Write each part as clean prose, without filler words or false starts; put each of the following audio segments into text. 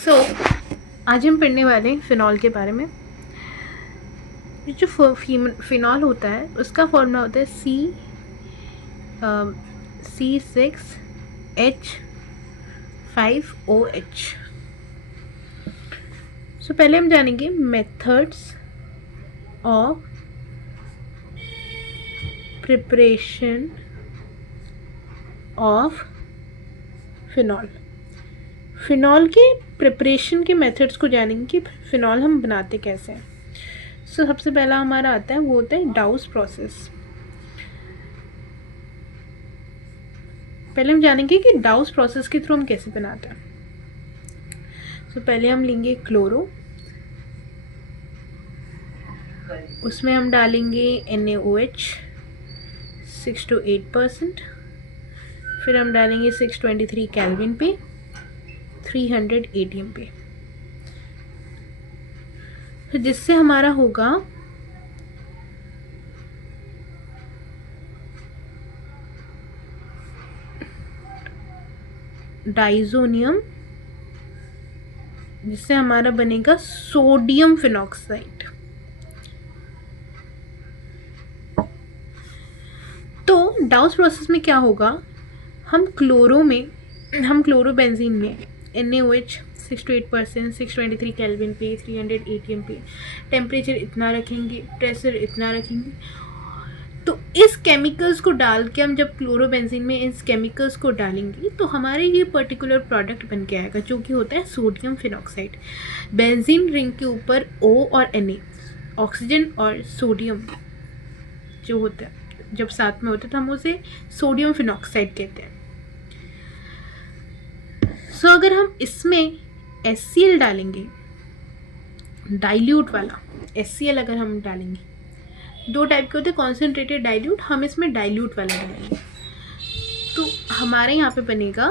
आज हम पढ़ने वाले हैं फिनॉल के बारे में। जो फिनॉल होता है उसका फॉर्मूला होता है C6H5OH। पहले हम जानेंगे methods of preparation of phenol. Phenol के प्रिपरेशन के मेथड्स को जानेंगे कि फिनॉल हम बनाते कैसे हैं। सबसे पहला हमारा आता है वो होता है डाउस प्रोसेस। पहले हम जानेंगे कि डाउस प्रोसेस के थ्रू हम कैसे बनाते हैं। पहले हम लेंगे क्लोरो, उसमें हम डालेंगे NaOH 6 to 8%। फिर हम डालेंगे 623 केल्विन पे 300 ATM पे, तो जिससे हमारा होगा डाइजोनियम, जिससे हमारा बनेगा सोडियम फिनॉक्साइड। तो डाउस प्रोसेस में क्या होगा, हम क्लोरोबेंजीन में NaOH 6 to 8%, 623 केल्विन पे 300 ATM पे, टेम्परेचर इतना रखेंगे, प्रेशर इतना रखेंगे। तो इस केमिकल्स को डाल के हम जब क्लोरोबेंजीन में इस केमिकल्स को डालेंगे तो हमारे ये पर्टिकुलर प्रोडक्ट बन के आएगा, जो कि होता है सोडियम फिनॉक्साइड। बेंजीन रिंग के ऊपर O और Na, ऑक्सीजन और सोडियम जो होता है जब साथ में होता है तो हम उसे सोडियम फिनॉक्साइड कहते हैं। अगर हम इसमें HCl डालेंगे, डाइल्यूट वाला HCl अगर हम डालेंगे, दो टाइप के होते हैं, कॉन्सेंट्रेटेड डाइल्यूट, हम इसमें डाइल्यूट वाला डालेंगे तो हमारे यहाँ पे बनेगा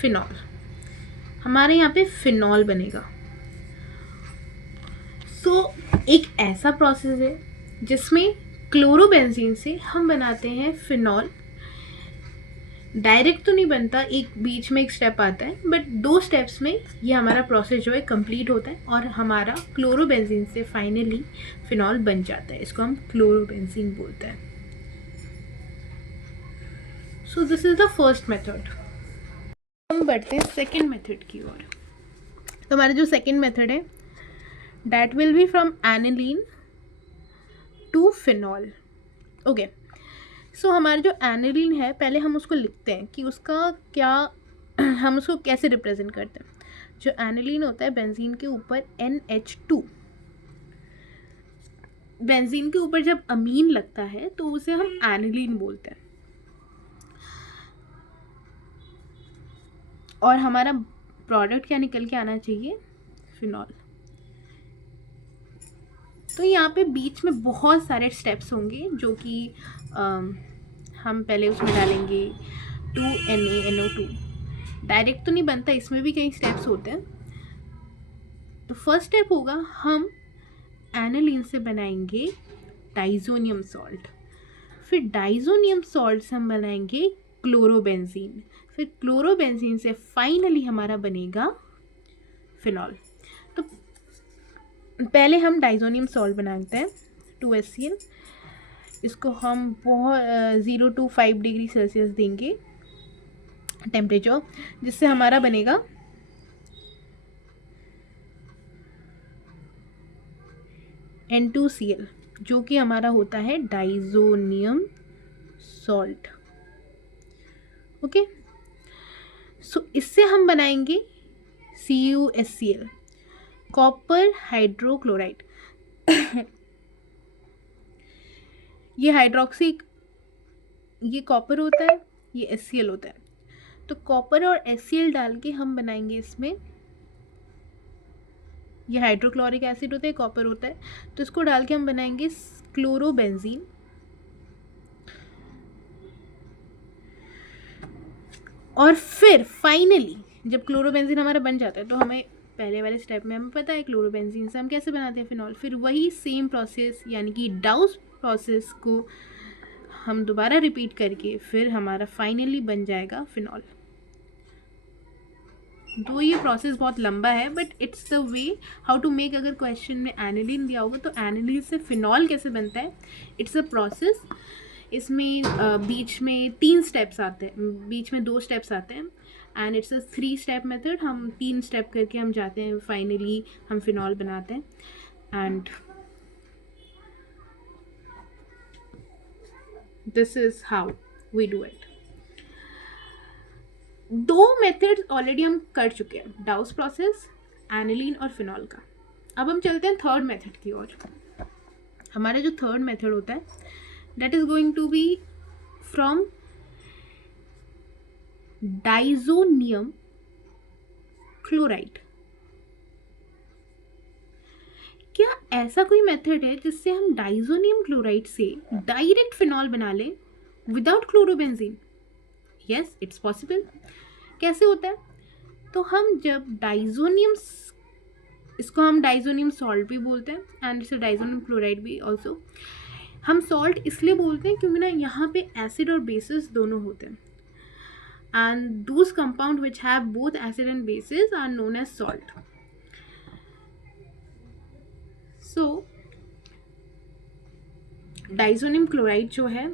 फिनॉल। हमारे यहाँ पे फिनॉल बनेगा। एक ऐसा प्रोसेस है जिसमें क्लोरोबेंजीन से हम बनाते हैं फिनॉल। डायरेक्ट तो नहीं बनता, एक बीच में एक स्टेप आता है, बट 2 स्टेप्स में ये हमारा प्रोसेस जो है कंप्लीट होता है और हमारा क्लोरोबेंजीन से फाइनली फिनॉल बन जाता है। इसको हम क्लोरोबेंजीन बोलते हैं। This is the first method. हम बढ़ते हैं सेकेंड मेथड की ओर। तो हमारा जो सेकेंड मेथड है that will be from aniline to phenol. Okay, हमारा जो एनिलीन है, पहले हम उसको लिखते हैं कि उसका क्या हम उसको कैसे रिप्रेजेंट करते हैं। जो एनिलीन होता है, बेंजीन के ऊपर NH2, बेंजीन के ऊपर जब अमीन लगता है तो उसे हम एनिलीन बोलते हैं। और हमारा प्रोडक्ट क्या निकल के आना चाहिए, फिनॉल। तो यहाँ पे बीच में बहुत सारे स्टेप्स होंगे जो कि हम पहले उसमें डालेंगे 2NaNO2। डायरेक्ट तो नहीं बनता, इसमें भी कई स्टेप्स होते हैं। तो फर्स्ट स्टेप होगा हम एनिलीन से बनाएंगे डाइजोनियम सॉल्ट, फिर डाइजोनियम सॉल्ट से हम बनाएंगे क्लोरोबेंजीन, फिर क्लोरोबेंजीन से फाइनली हमारा बनेगा फिनॉल। तो पहले हम डाइजोनियम सॉल्ट बनाते हैं 2HCl। इसको हम बहुत 0 to 5 डिग्री सेल्सियस देंगे टेम्परेचर, जिससे हमारा बनेगा N2Cl, जो कि हमारा होता है डाइजोनियम सॉल्ट। ओके, इससे हम बनाएंगे CuHCl, कॉपर हाइड्रोक्लोराइड। ये हाइड्रोक्सी, ये कॉपर होता है, ये HCl होता है। तो कॉपर और HCl डाल के हम बनाएंगे इसमें, ये हाइड्रोक्लोरिक एसिड होता है, कॉपर होता है, तो इसको डाल के हम बनाएंगे क्लोरोबेंजीन। और फिर फाइनली जब क्लोरोबेंजीन हमारा बन जाता है तो हमें पहले वाले स्टेप में हमें पता है क्लोरोबेंजीन से हम कैसे बनाते हैं फिनॉल। फिर वही सेम प्रोसेस यानी कि डाउस प्रोसेस को हम दोबारा रिपीट करके फिर हमारा फाइनली बन जाएगा फिनॉल। तो ये प्रोसेस बहुत लंबा है, but it's the way how to make. अगर क्वेश्चन में एनिलीन दिया होगा तो एनिलीन से फिनॉल कैसे बनता है, इट्स अ प्रोसेस. इसमें बीच में 3 स्टेप्स आते हैं, बीच में 2 स्टेप्स आते हैं, and it's a 3 step method. हम 3 स्टेप करके हम जाते हैं, फाइनली हम फिनॉल बनाते हैं. And this is how we do it. 2 method already हम कर चुके हैं, डाउस प्रोसेस, एनिलीन और फिनॉल का. अब हम चलते हैं थर्ड मेथड की ओर. हमारा जो थर्ड मेथड होता है, that is going to be from diazonium chloride. क्या ऐसा कोई मेथड है जिससे हम डाइजोनियम क्लोराइड से डायरेक्ट फिनॉल बना लें without chlorobenzene? Yes, it's possible. कैसे होता है? तो हम जब डाइजोनियम, इसको हम डाइजोनियम सॉल्ट भी बोलते हैं, एंड इसे डाइजोनियम क्लोराइड भी ऑल्सो. हम सॉल्ट इसलिए बोलते हैं क्योंकि ना यहाँ पे एसिड और बेसिस दोनों होते हैं, and those compound which have both acid and bases are known as salt. So diazonium chloride जो है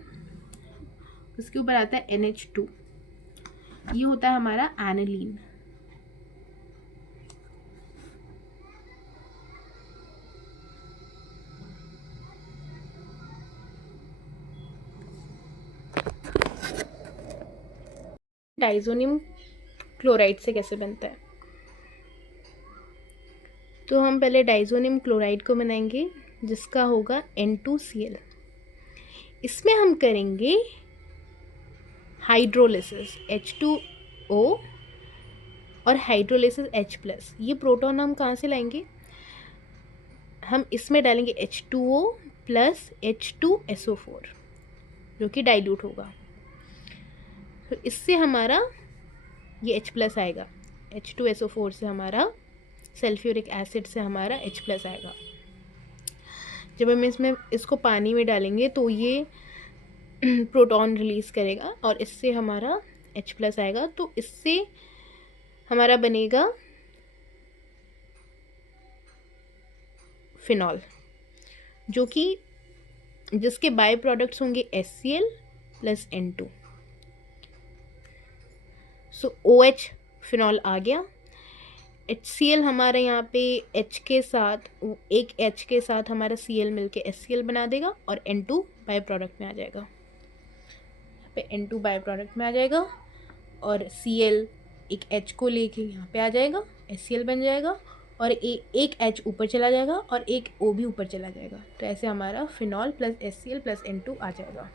उसके ऊपर आता है NH2. ये होता है हमारा एनिलीन. डाइजोनियम क्लोराइड से कैसे बनता है? तो हम पहले डाइजोनियम क्लोराइड को बनाएंगे जिसका होगा N2Cl. इसमें हम करेंगे हाइड्रोलिसिस H2O और हाइड्रोलिसिस H+. ये प्रोटॉन हम कहाँ से लाएंगे? हम इसमें डालेंगे H2O प्लस H2SO4 जो कि डाइल्यूट होगा. तो इससे हमारा ये H+ आएगा. H2SO4 से हमारा सल्फ्यूरिक एसिड से हमारा H+ आएगा. जब हम इसको पानी में डालेंगे तो ये प्रोटॉन रिलीज करेगा और इससे हमारा H+ आएगा. तो इससे हमारा बनेगा फिनॉल, जो कि जिसके बाय प्रोडक्ट्स होंगे HCl प्लस N2. सो OH फिनॉल आ गया. HCl हमारे यहाँ पे H के साथ, एक H के साथ हमारा Cl मिलके HCl बना देगा और N2 बाय प्रोडक्ट में आ जाएगा. यहाँ पे N2 बाय प्रोडक्ट में आ जाएगा और Cl एक H को लेके यहाँ पे आ जाएगा, HCl बन जाएगा और एक H ऊपर चला जाएगा और एक O भी ऊपर चला जाएगा. तो ऐसे हमारा phenol plus HCl plus N2 आ जाएगा.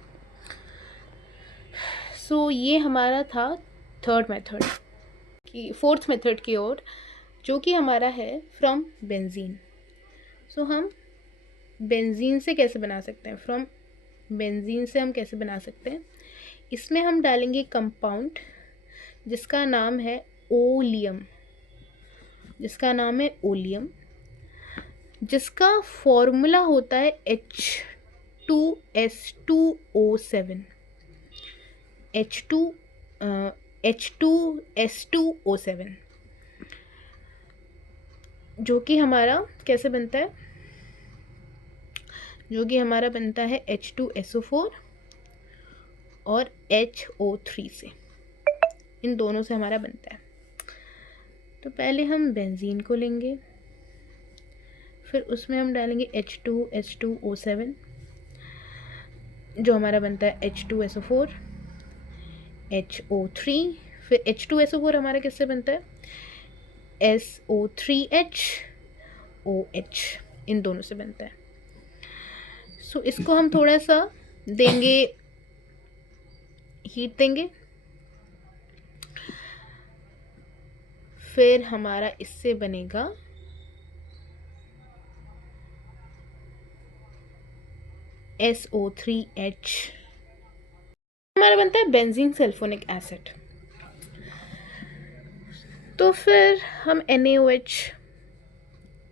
सो ये हमारा था थर्ड मेथड की. फोर्थ मेथड की ओर, जो कि हमारा है फ्रॉम बेंजीन. सो हम बेंजीन से कैसे बना सकते हैं? फ्रॉम बेंजीन से हम कैसे बना सकते हैं? इसमें हम डालेंगे कंपाउंड जिसका नाम है ओलियम, जिसका फॉर्मूला होता है H2S2O7. H2S2O7 जो कि हमारा कैसे बनता है? जो कि हमारा बनता है H2SO4 और HO3 से. इन दोनों से हमारा बनता है. तो पहले हम बेंजीन को लेंगे, फिर उसमें हम डालेंगे H2S2O7 जो हमारा बनता है H2SO4 HO3. फिर H2SO4 हमारा किससे बनता है? SO3H OH. इन दोनों से बनता है. सो इसको हम थोड़ा सा देंगे, हीट देंगे. फिर हमारा इससे बनेगा SO3H. हमारा बनता है बेंजीन सल्फोनिक एसिड. तो फिर हम NaOH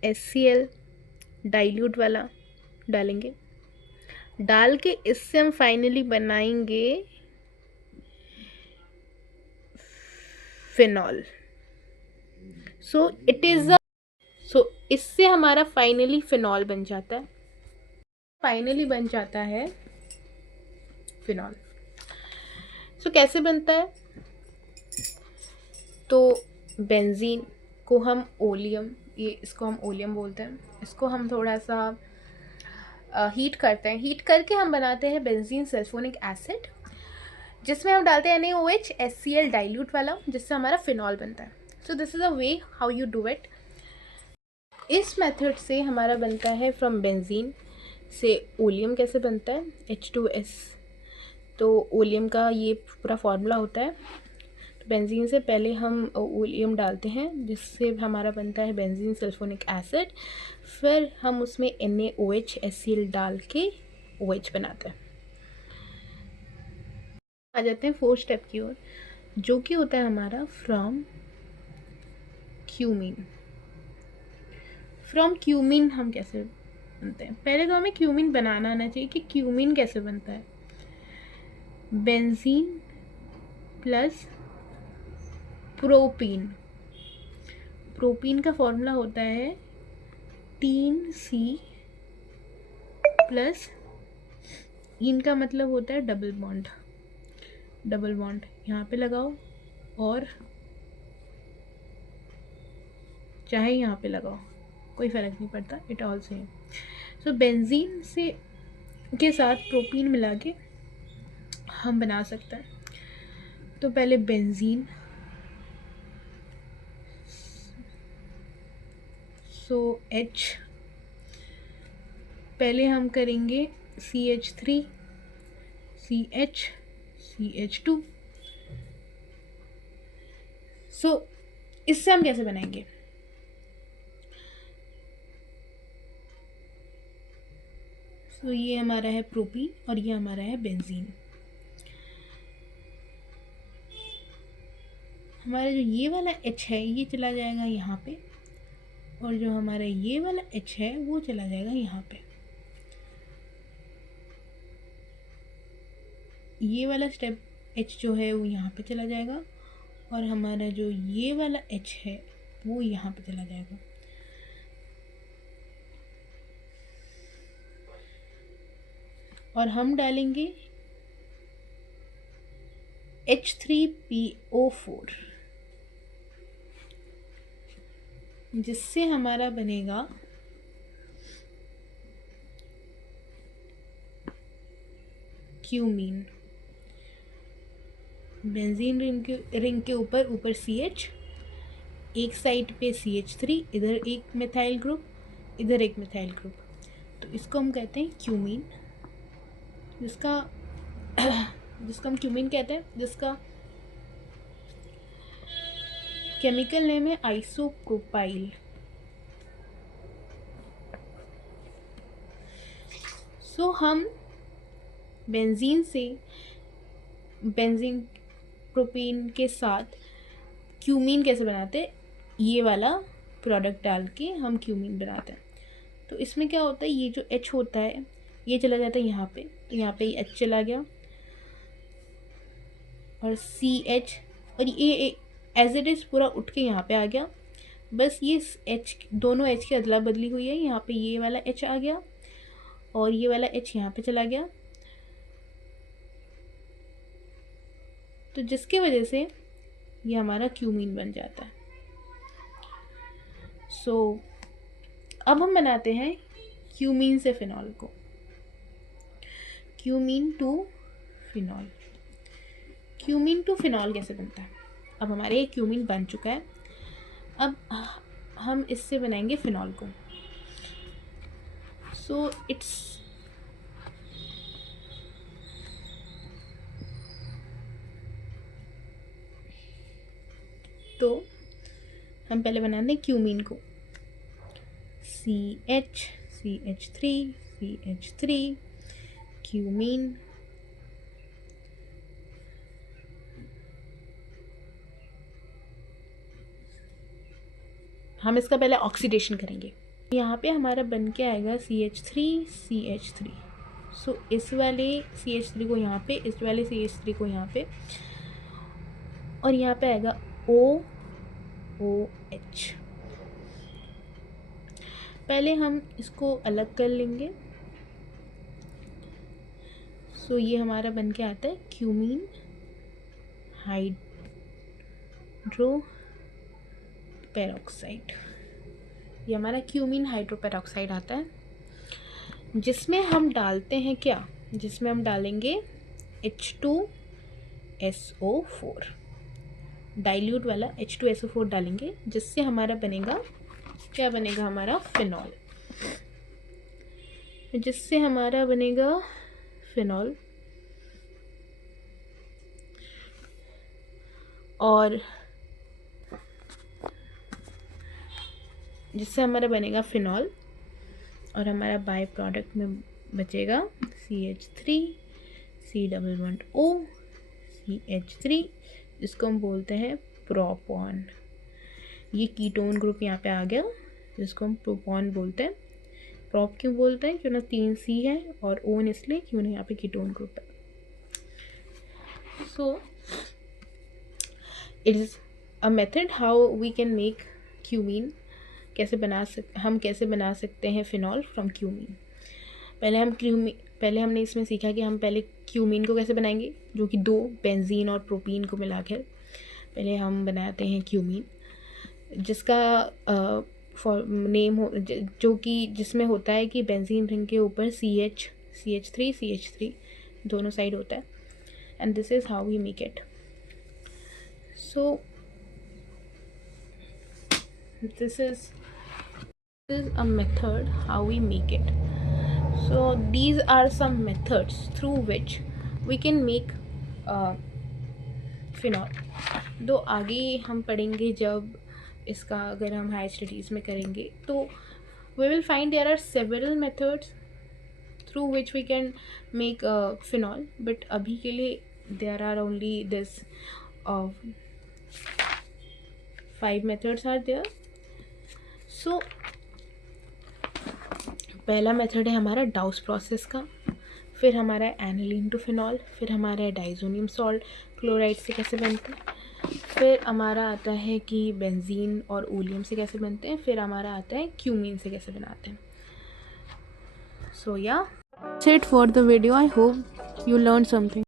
HCl डाइल्यूट वाला डालेंगे. डाल के इससे हम फाइनली बनाएंगे phenol. So it is so इससे हमारा फाइनली फिनॉल बन जाता है, फाइनली बन जाता है फिनॉल। सो कैसे बनता है? तो बेंजीन को हम ओलियम, ये इसको हम ओलियम बोलते हैं, इसको हम थोड़ा सा हीट करते हैं, हीट करके हम बनाते हैं बेंजीन सल्फोनिक एसिड, जिसमें हम डालते हैं NaOH HCl डाइल्यूट वाला, जिससे हमारा फिनॉल बनता है। So this is a way how you do it. इस मेथड से हमारा बनता है फ्रॉम बेंजीन से ओलियम कैसे बनता है, H2S। तो ओलियम का ये पूरा फॉर्मूला होता है। तो बेंजीन से पहले हम ओलियम डालते हैं, जिससे हमारा बनता है बेंजीन सल्फोनिक एसिड, फिर हम उसमें NaOH HCl डाल के OH बनाते हैं। आ जाते हैं 4 स्टेप की ओर, जो कि होता है हमारा फ्रॉम क्यूमीन। फ्रॉम क्यूमीन हम कैसे बनते हैं? पहले तो हमें क्यूमीन बनाना आना चाहिए कि क्यूमीन कैसे बनता है। बेंजीन प्लस प्रोपीन, प्रोपीन का फॉर्मूला होता है 3C प्लस, इन का मतलब होता है डबल बॉन्ड। डबल बॉन्ड यहाँ पे लगाओ और चाहे यहाँ पे लगाओ, कोई फ़र्क नहीं पड़ता, it all same. So benzene से के साथ प्रोपीन मिला के हम बना सकते हैं। तो पहले बेंजीन, सो H, पहले हम करेंगे CH3 CH CH2। सो इससे हम कैसे बनाएंगे? सो ये हमारा है प्रोपीन और ये हमारा है बेंजीन। हमारा जो ये वाला H है ये चला जाएगा यहाँ पे, और जो हमारा ये वाला H है वो चला जाएगा यहाँ पे। ये वाला स्टेप H जो है वो यहाँ पे चला जाएगा, और हमारा जो ये वाला H है वो यहाँ पे चला जाएगा। और हम डालेंगे H3PO4, जिससे हमारा बनेगा क्यूमीन। बेंजीन रिंग के ऊपर CH, एक साइड पे CH3, इधर एक मिथाइल ग्रुप, इधर एक मिथाइल ग्रुप। तो इसको हम कहते हैं क्यूमीन, जिसका हम क्यूमीन कहते हैं, जिसका केमिकल नेम है आइसोप्रोपाइल। सो हम बेंजीन प्रोपीन के साथ क्यूमीन कैसे बनाते हैं? ये वाला प्रोडक्ट डाल के हम क्यूमीन बनाते हैं। तो इसमें क्या होता है, ये जो H होता है ये चला जाता है यहाँ पे, तो यहाँ पे ये H चला गया, और CH, और ये एज इट इज़ पूरा उठ के यहाँ पे आ गया। बस ये H, दोनों H की अदला बदली हुई है, यहाँ पे ये वाला H आ गया और ये वाला H यहाँ पे चला गया। तो जिसकी वजह से ये हमारा क्यूमीन बन जाता है। सो अब हम बनाते हैं क्यूमीन से फिनॉल को, cumene to phenol. Cumene to phenol कैसे बनता है? अब हमारे ये क्यूमीन बन चुका है, अब हम इससे बनाएंगे फिनॉल को। सो इट्स तो हम पहले बनाते हैं क्यूमीन को, CH CH3 CH3 क्यूमीन। हम इसका पहले ऑक्सीडेशन करेंगे। यहाँ पे हमारा बन के आएगा CH3 CH3। सो इस वाले CH3 को यहाँ पे, इस वाले CH3 को यहाँ पे, और यहाँ पे आएगा O OH। पहले हम इसको अलग कर लेंगे। सो ये हमारा बन के आता है क्यूमीन हाइड्रो पेरोक्साइड। ये हमारा क्यूमीन हाइड्रो पेरोक्साइड आता है, जिसमें हम डालते हैं क्या, जिसमें हम डालेंगे H2SO4, डाइल्यूट वाला H2SO4 डालेंगे, जिससे हमारा बनेगा क्या, बनेगा हमारा फिनॉल। जिससे हमारा बनेगा फिनॉल, और जिससे हमारा बनेगा फिनॉल, और हमारा बाय प्रोडक्ट में बचेगा CH3 C11O CH3, जिसको हम बोलते हैं प्रोपॉन। ये कीटोन ग्रुप यहाँ पे आ गया, जिसको हम प्रोपॉन बोलते हैं। प्रोप क्यों बोलते हैं, क्यों ना 3 C है, और ओन इसलिए क्यों ना यहाँ पे कीटोन ग्रुप है। So it is a method how we can make cumene. हम कैसे बना सकते हैं फिनॉल फ्रॉम क्यूमीन। पहले हमने इसमें सीखा कि हम पहले क्यूमीन को कैसे बनाएंगे, जो कि 2 बेंजीन और प्रोपीन को मिलाकर पहले हम बनाते हैं क्यूमीन, जिसका नेम हो जो कि जिसमें होता है कि बेंजीन रिंग के ऊपर CH3 दोनों साइड होता है, and this is how we make it. So this is a method how we make it. So these are some methods through which we can make phenol. दो आगे हम पढ़ेंगे जब इसका अगर हम हायर स्टडीज़ में करेंगे, तो we will find there are several methods through which we can make phenol, but अभी के लिए there are only this 5 methods are there. सो पहला मेथड है हमारा डाउस प्रोसेस का, फिर हमारा एनिलीन टू फिनॉल, फिर हमारा है डाइजोनियम सॉल्ट क्लोराइड से कैसे बनते हैं, फिर हमारा आता है कि बेंजीन और ओलियम से कैसे बनते हैं, फिर हमारा आता है क्यूमीन से कैसे बनाते हैं। सो या that's it for the video. I hope you learn something.